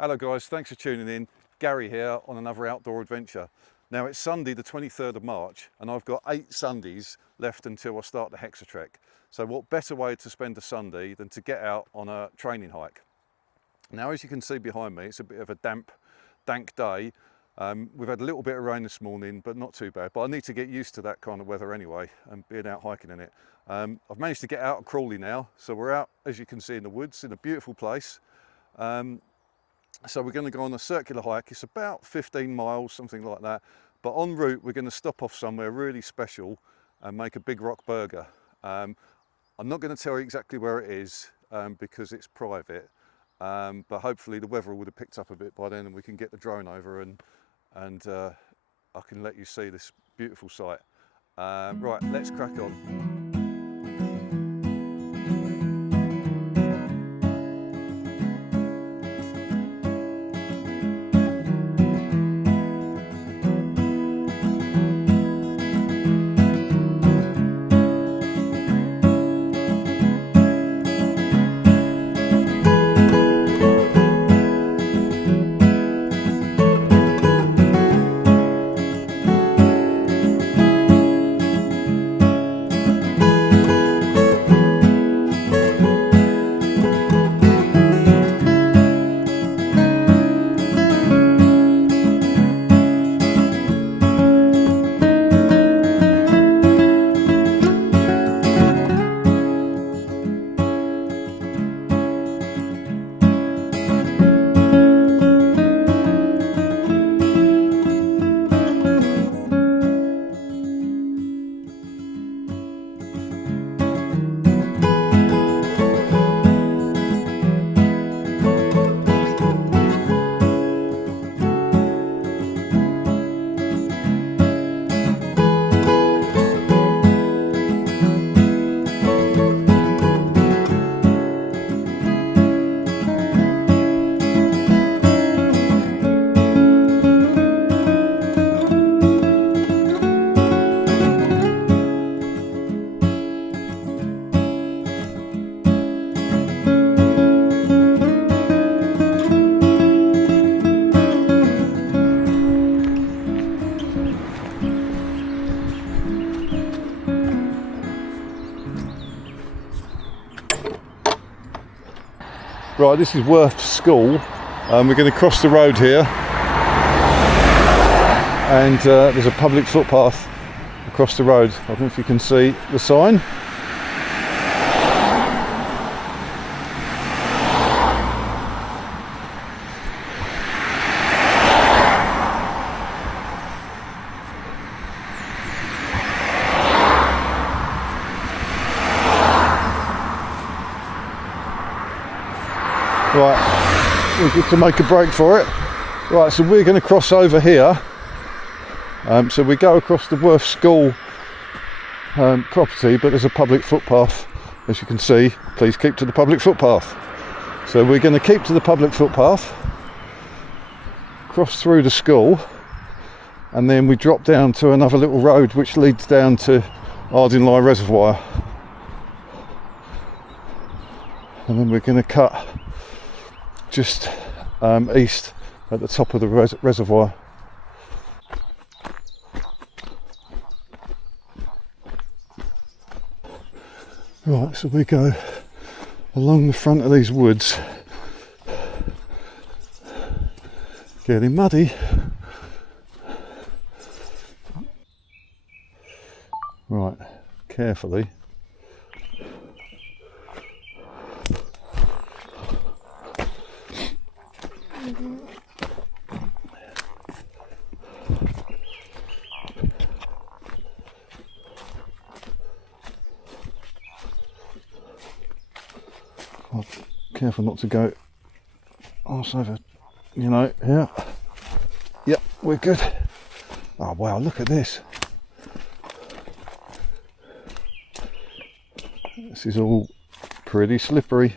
Hello guys, thanks for tuning in. Gary here on another outdoor adventure. Now it's Sunday the 23rd of March and I've got 8 Sundays left until I start the Hexatrek. So what better way to spend a Sunday than to get out on a training hike. Now as you can see behind me, it's a bit of a dank day. We've had a little bit of rain this morning, but not too bad. But I need to get used to that kind of weather anyway and being out hiking in it. I've managed to get out of Crawley now. So we're out, as you can see, in the woods in a beautiful place. So we're going to go on a circular hike. It's about 15 miles, something like that. But en route, we're going to stop off somewhere really special and make a big rock burger. I'm not going to tell you exactly where it is because it's private. But hopefully the weather would have picked up a bit by then and we can get the drone over and I can let you see this beautiful site. Right, let's crack on. Right, this is Worth School. We're going to cross the road here and there's a public footpath across the road. I don't know if you can see the sign. Right, we get to make a break for it. Right, so we're going to cross over here. So we go across the Worth School property, but there's a public footpath, as you can see. Please keep to the public footpath. So we're going to keep to the public footpath, cross through the school, and then we drop down to another little road which leads down to Ardingly Reservoir. And then we're going to cut just east at the top of the reservoir. Right, so we go along the front of these woods, getting muddy. Right, carefully. Careful not to go arse over, you know. Yeah, yep, we're good. Oh wow, look at this. This is all pretty slippery.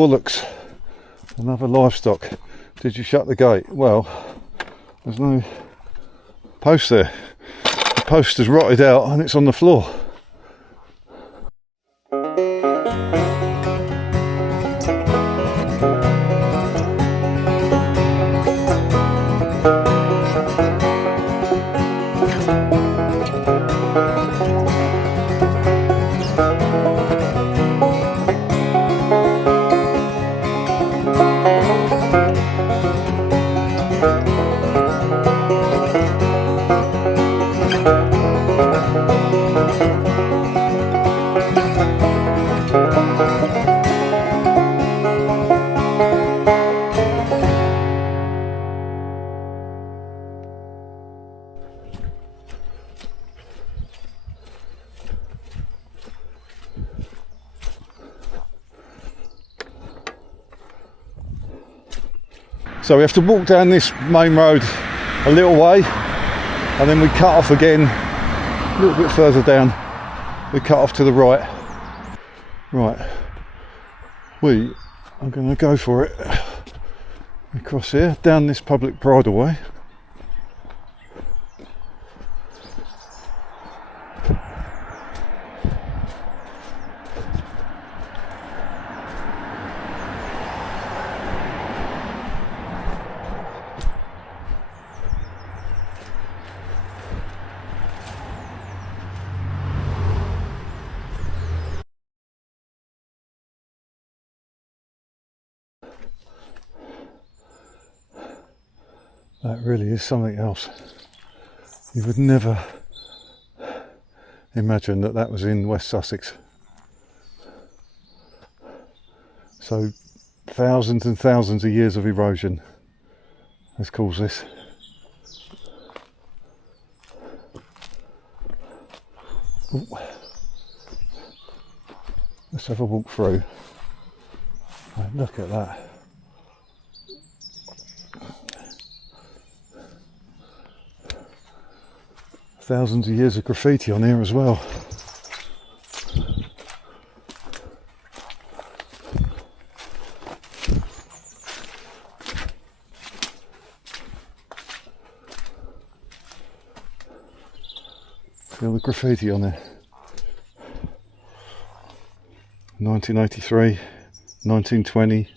bullocks and other livestock. Did you shut the gate? Well, there's no post there. The post is rotted out and it's on the floor. So we have to walk down this main road a little way and then we cut off again a little bit further down. We cut off to the right. Right, we are going to go for it across here, down this public bridleway. That really is something else. You would never imagine that that was in West Sussex. So thousands and thousands of years of erosion has caused this. Ooh. Let's have a walk through. Right, look at that. Thousands of years of graffiti on here as well. Feel the graffiti on there. 1983, 1920.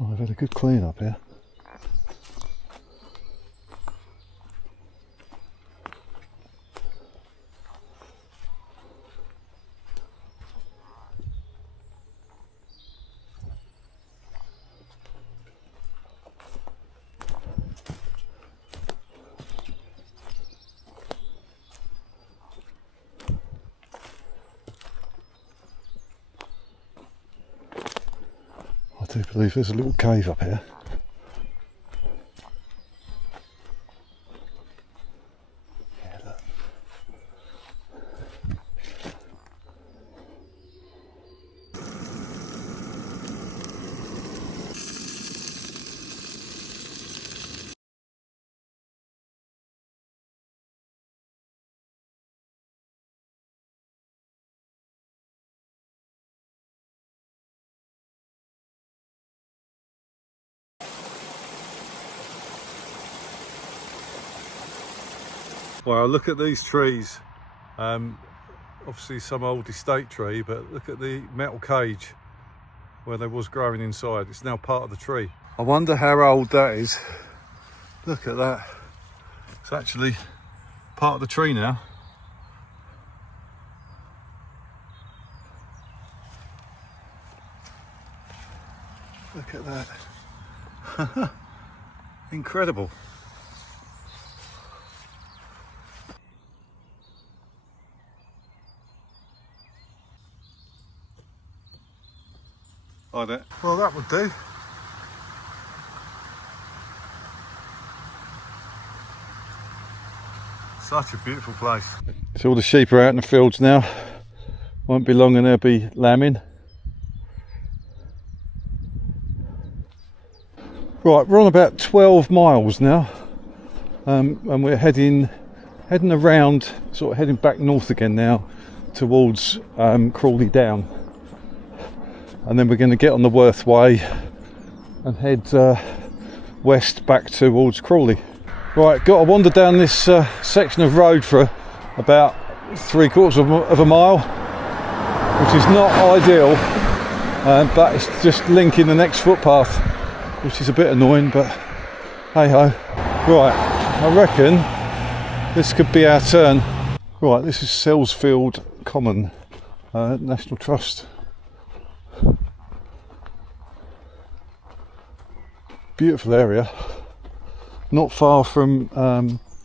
Oh, I've had a good clean up here. I do believe there's a little cave up here. Yeah, look. Well, look at these trees. Obviously some old estate tree, but look at the metal cage where they was growing inside. It's now part of the tree. I wonder how old that is. Look at that. It's actually part of the tree now. Look at that. Incredible. Like that. Well, that would do. Such a beautiful place. So all the sheep are out in the fields now. Won't be long and they'll be lambing. Right, we're on about 12 miles now, and we're heading around, sort of heading back north again now towards Crawley Down, and then we're going to get on the Worth Way and head west back towards Crawley. Right, got to wander down this section of road for about 3/4 of a mile, which is not ideal, but it's just linking the next footpath, which is a bit annoying, but hey ho. Right, I reckon this could be our turn. Right, this is Selsfield Common, National Trust. Beautiful area, not far from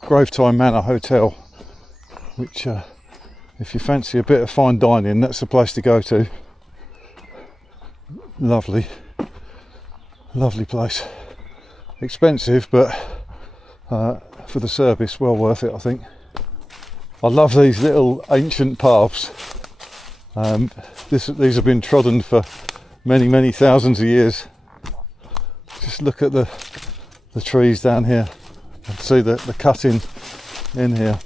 Grovetime Manor Hotel, which if you fancy a bit of fine dining, that's the place to go to. Lovely place. Expensive, but for the service, well worth it, I think. I love these little ancient paths. These have been trodden for many thousands of years. Just look at the trees down here and see the cutting in here.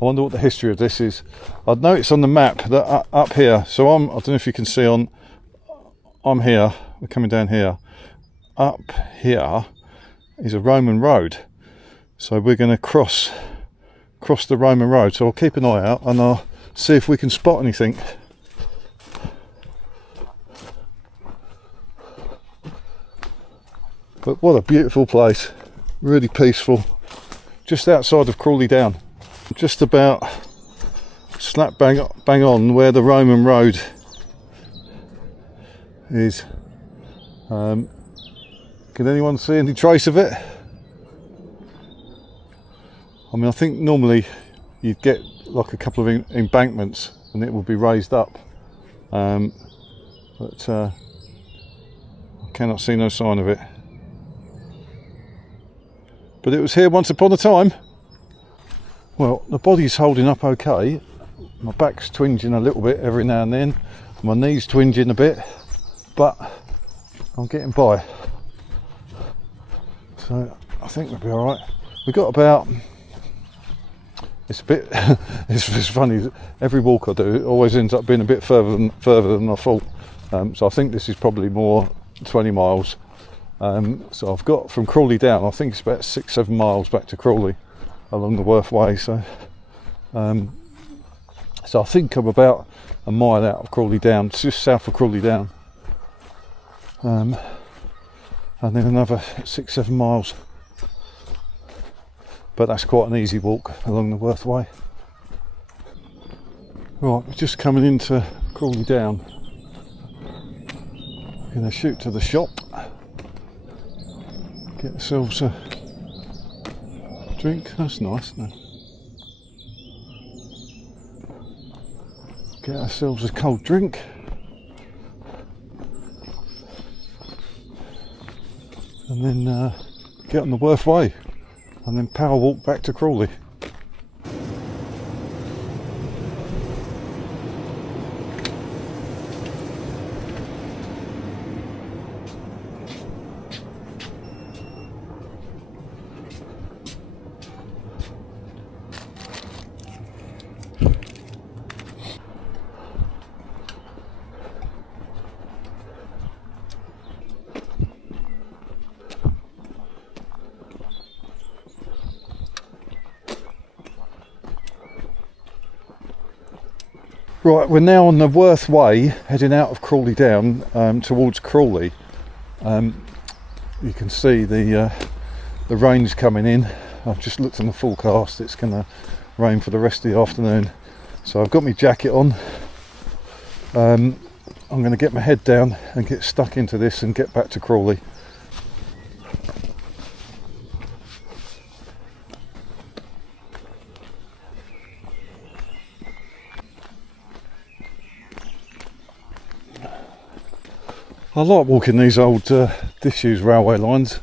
I wonder what the history of this is. I'd notice on the map that up here, so I don't know if you can see I'm here, we're coming down here. Up here is a Roman road, so we're going to cross the Roman road, so I'll keep an eye out and I'll see if we can spot anything. But what a beautiful place, really peaceful, just outside of Crawley Down, just about slap bang on where the Roman road is. Can anyone see any trace of it? I mean, I think normally you'd get like a couple of embankments and it would be raised up, but I cannot see no sign of it. But it was here once upon a time. Well, the body's holding up okay. My back's twinging a little bit every now and then, my knees twinging a bit, but I'm getting by. So I think we'll be all right. We've got about, it's a bit, it's funny, every walk I do, it always ends up being a bit further than I thought. So I think this is probably more 20 miles. So I've got from Crawley Down, I think it's about 6-7 miles back to Crawley along the Worth Way. So I think I'm about a mile out of Crawley Down, just south of Crawley Down. And then another 6-7 miles, but that's quite an easy walk along the Worth Way. Right, we're just coming into Crawley Down. We're going to shoot to the shop, get ourselves a drink. That's nice, isn't it? Get ourselves a cold drink. And then get on the Worth Way and then power walk back to Crawley. Right, we're now on the Worth Way, heading out of Crawley Down towards Crawley. You can see the rain's coming in. I've just looked on the forecast, it's going to rain for the rest of the afternoon. So I've got my jacket on. I'm going to get my head down and get stuck into this and get back to Crawley. I like walking these old disused railway lines,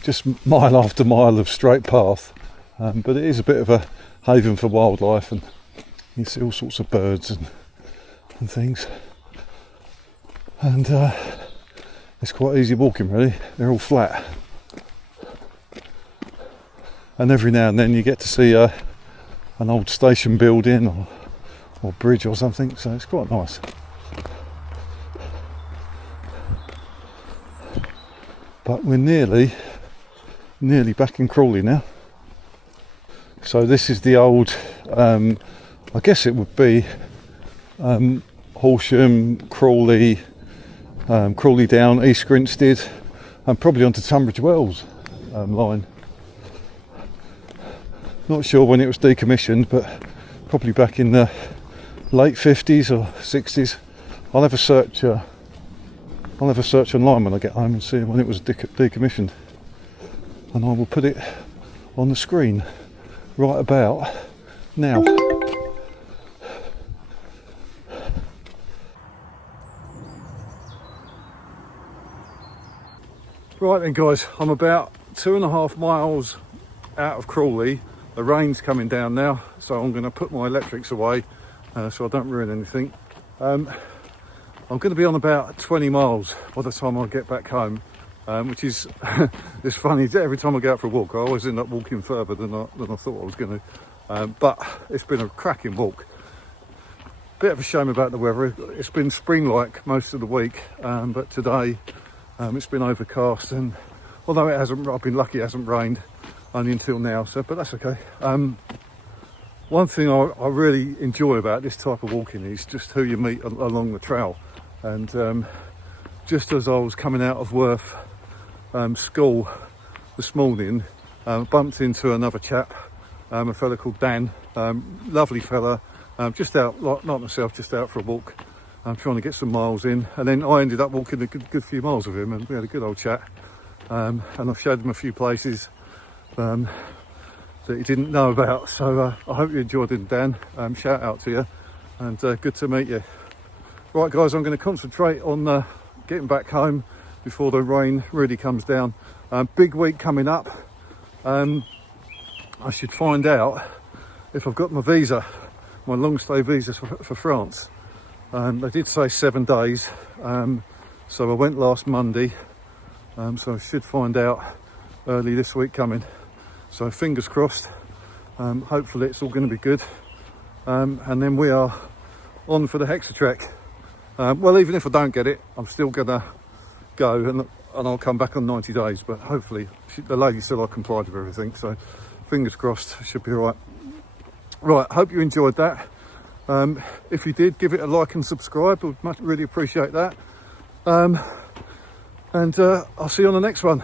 just mile after mile of straight path, but it is a bit of haven for wildlife, and you see all sorts of birds and things. And it's quite easy walking really, they're all flat. And every now and then you get to see an old station building or bridge or something, so it's quite nice. But we're nearly back in Crawley now. So this is the old, I guess it would be Horsham, Crawley, Crawley Down, East Grinstead, and probably onto Tunbridge Wells line. Not sure when it was decommissioned, but probably back in the late 50s or 60s. I'll have a search online when I get home and see when it was decommissioned, and I will put it on the screen right about now. Right then guys, I'm about 2.5 miles out of Crawley. The rain's coming down now, so I'm going to put my electrics away so I don't ruin anything. I'm going to be on about 20 miles by the time I get back home, which is it's funny, every time I go out for a walk I always end up walking further than I thought I was going to, but it's been a cracking walk. Bit of a shame about the weather. It's been spring-like most of the week, but today it's been overcast, and although it hasn't, I've been lucky it hasn't rained only until now, so but that's okay. One thing I really enjoy about this type of walking is just who you meet along the trail. And just as I was coming out of Worth school this morning, bumped into another chap, a fella called Dan, lovely fella, just out, like myself, just out for a walk. I'm trying to get some miles in, and then I ended up walking a good few miles with him, and we had a good old chat. And I've showed him a few places that he didn't know about, so I hope you enjoyed it, Dan. Shout out to you, and good to meet you. Right guys, I'm going to concentrate on getting back home before the rain really comes down. Big week coming up. I should find out if I've got my visa, my long stay visa for France. They did say 7 days, so I went last Monday, so I should find out early this week coming. So fingers crossed, hopefully it's all going to be good, and then we are on for the Hexatrek. Well, even if I don't get it, I'm still going to go, and I'll come back on 90 days, but hopefully the lady said I complied with everything, so fingers crossed, should be all right. Right, hope you enjoyed that. If you did, give it a like and subscribe, I would really appreciate that. And I'll see you on the next one.